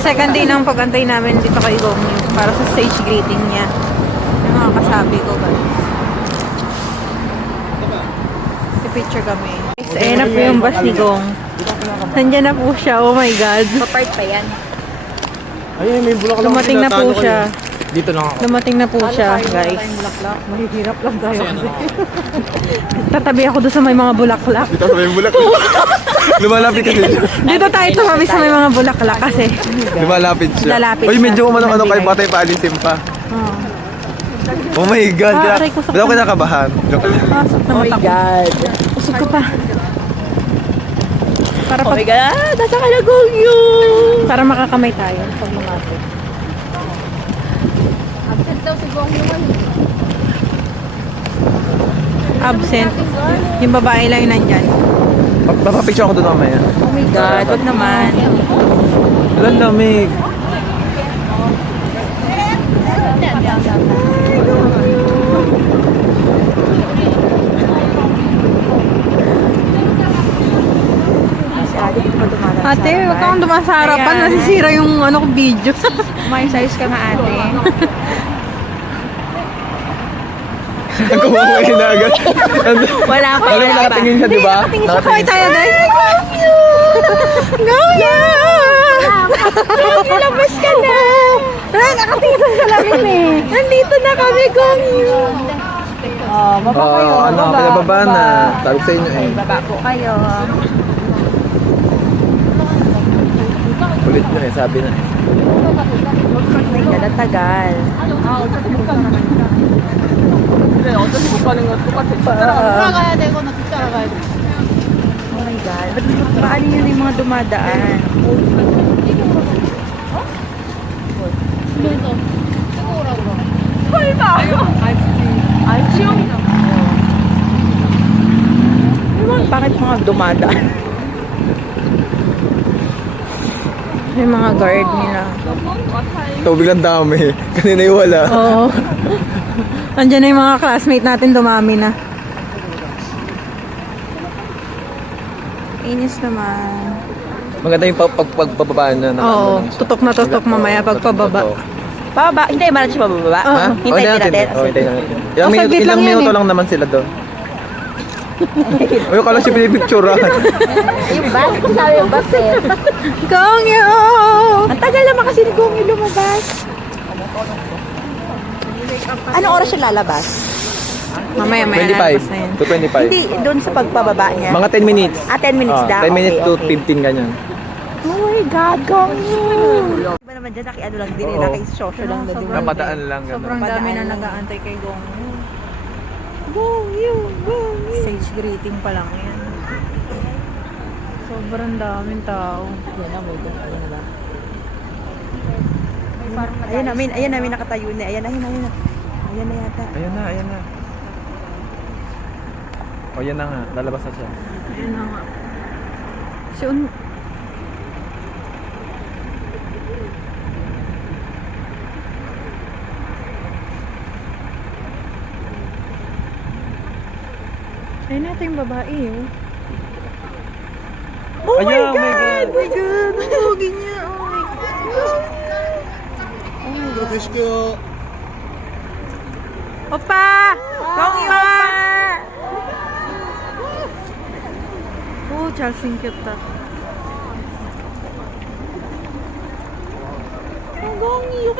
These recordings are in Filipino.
Second day ng pag-antay namin dito kay Gongyu para sa stage greeting niya. Yung mga kasabi ko guys. I-picture kami. Ayan na po yung bus ni Gong. Nandiyan na po siya. Oh my God. Papart pa yan. Ayun, may bulak lang. Dumating na po siya. Dito lang ako. Dumating na po siya, guys. Mahihirap lang tayo kasi. Tatabi ako doon sa may mga bulaklak. Dito sa may bulak. Lumalapit kasi. Dito tayo tumabi sa may mga bulaklak kasi. Lumalapit siya. Lalapit Uy, medyo siya. umano kay Patay paalisin pa. Oh my God. Ah, aray ko, sakit Wala ko na. kinakabahan. Pasok na mata ko. God. Usog ka pa. Para, Oh my God. Nasa ka na Gongyu. para makakamay tayo pag lumapit. Absent daw si Gongyu. Absent. Yung babae lang yung nandyan. Papapicture ako doon mamaya. Oh my God. Wag naman. Walang lamig. Si Ate, dito pa dumadaan sa Ate, wag kang harapan. dumaan sa harapan. Ayan. Nasisira yung ano ko video. Umayos-ayos ka nga, Ate. Ang kumawin na agad. Wala pa. Alam mo, nakatingin siya, di ba? Tingin siya, kaway tayo guys. Gongyu! Labas ka na. Ay, nakatingin sa salamin eh. Nandito na kami, Gongyu. Oh, baba kayo. Ano, pinababa na. Sabi sa inyo eh. Baba po kayo. Ulit na eh, sabi na eh. May tagal. Oh my God. Paano yun yung mga dumadaan? Bakit mga dumadaan? Yung mga guard nila. Ito, biglang dami. Kanina yung wala. Oo. Andiyan na yung mga classmate natin, dumami na. Inis naman. Maganda yung pagpababa niya. Oo, tutok na tutok mamaya pagpababa. Pababa? Hindi, malang siya bababa. Oo. Ha? Hintayin natin. Oh, hintayin natin. Oh, saglit lang Ilang yan minuto eh. lang naman sila doon. Uy, kala siya pinipicture. Yung bus? Sabi yung bus eh. Gongyu! Ang tagal naman kasi ni Gongyu lumabas. Anong oras siya lalabas? Mamaya may 25 lalabas na yan. to 25. Hindi, doon sa pagbababa niya. Mga 10 minutes. 10 minutes daw? 10 minutes Okay, to okay. 15 ganyan. Oh my God, Gongyu! Diba naman dyan, naki-ano lang din, Oo. naki-shosho lang na din. Napadaan lang. Sobrang Ganun. dami na nag-aantay kay Gongyu. Gongyu! Gongyu! Stage greeting pa lang yan. Sobrang daming tao. Yan na, may God, ano na ba? Ayan namin nakatayo na. Ayan na. Ayan na yata. Ayan na, ayan na. O, yan na nga. Lalabas na siya. Ayun na nga. Ayun natin yung babae oh. Oh my God! Oh my God! Huwagin niya! Oh my God! Opa! Gongyu! Oh, Charles, ang cute ta.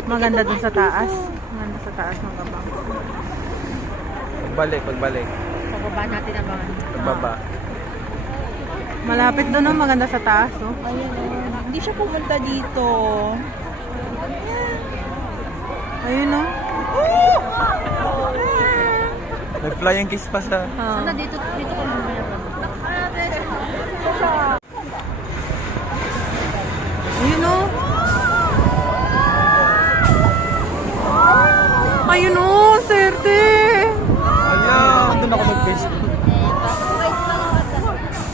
Maganda dun sa taas. Maganda sa taas ng gabang. Pagbalik. Pababa natin ang mga. Pagbaba. Malapit doon oh, maganda sa taas oh. Hindi siya pumunta dito. Ayun oh. Nag-flying kiss pa siya. Ah. Dito ka mamaya. Ayun oh. Ayun oh, serte. Doon ako nag-face.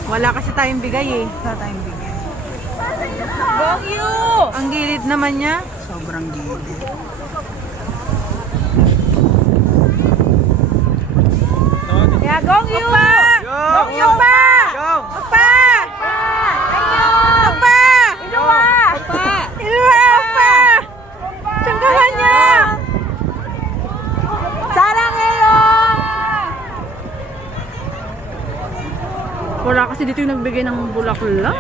Wala kasi tayong bigay eh. Wala tayong bigay. Gongyu! Ang gilid naman niya. Sobrang gilid. Yeah, Gongyu! Gongyu pa! Opa! Opa! kasi dito yung nagbigay ng bulaklak.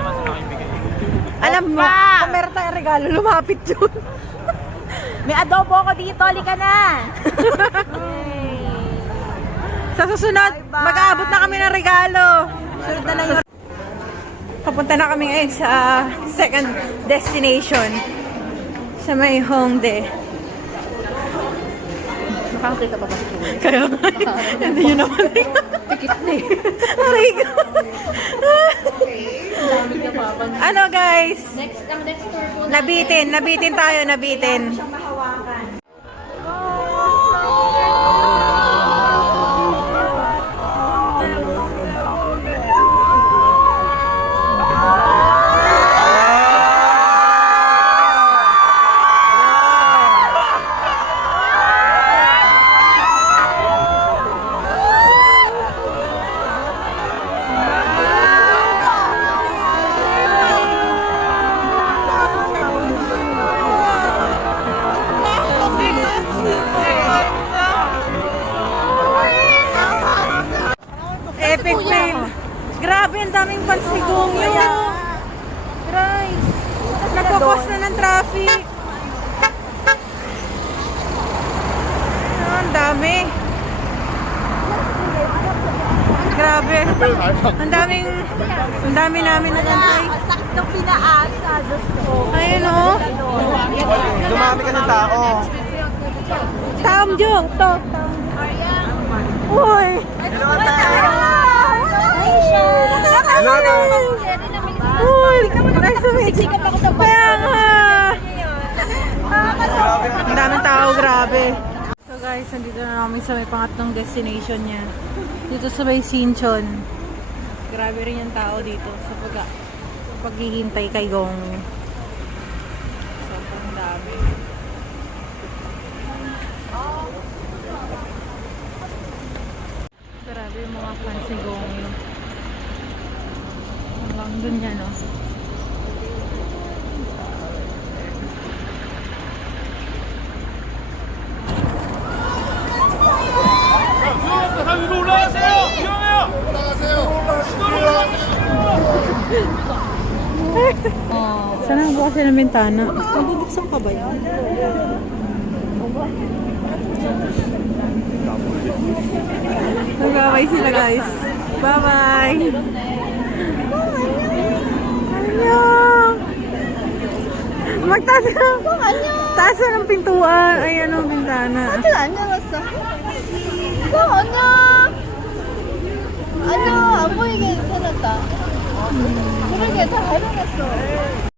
Alam mo, kung meron tayong regalo, lumapit yun. May adobo ako dito, halika na! Sa susunod, mag-aabot na kami ng regalo. Sunod na lang yun. Papunta na kami ngayon sa second destination. Sa may Hongdae. Nakakita pa ba si Chloe? Kaya hindi nyo naman. Tikit na eh. Aray ko. Dami ka pa. Ano guys? Next tour po Nabitin tayo, nabitin. Epic fail. Grabe, ang daming fans ni Gongyo. Christ. Nagpapos na ng traffic. Ang dami. Grabe. Ang dami namin nagantay. Sakit ng pinaasa. Ayun o. Dumami ka ng tao. Tam Jung. To. Uy. Uy. Nice to meet you. Kaya nga. Ang daming tao, grabe. So guys, nandito na kami sa may pangatlong destination niya. Dito sa may Sinchon. Grabe rin yung tao dito sa paghihintay kay Gong. Sobrang dami. Grabe yung mga fans ni Gong. Hanggang dun yan, no? Sana bukas yan ang bintana. Magbubuksan pa ba yan? Mag-bye sila guys. Bye-bye! Annyeong! Magtaas ka! Taas ka ng pintuan. Ayan ang bintana. 안녕하세요. 안녕. 안녕. 안 보이게 해놨다. 그러게 다 가려놨어.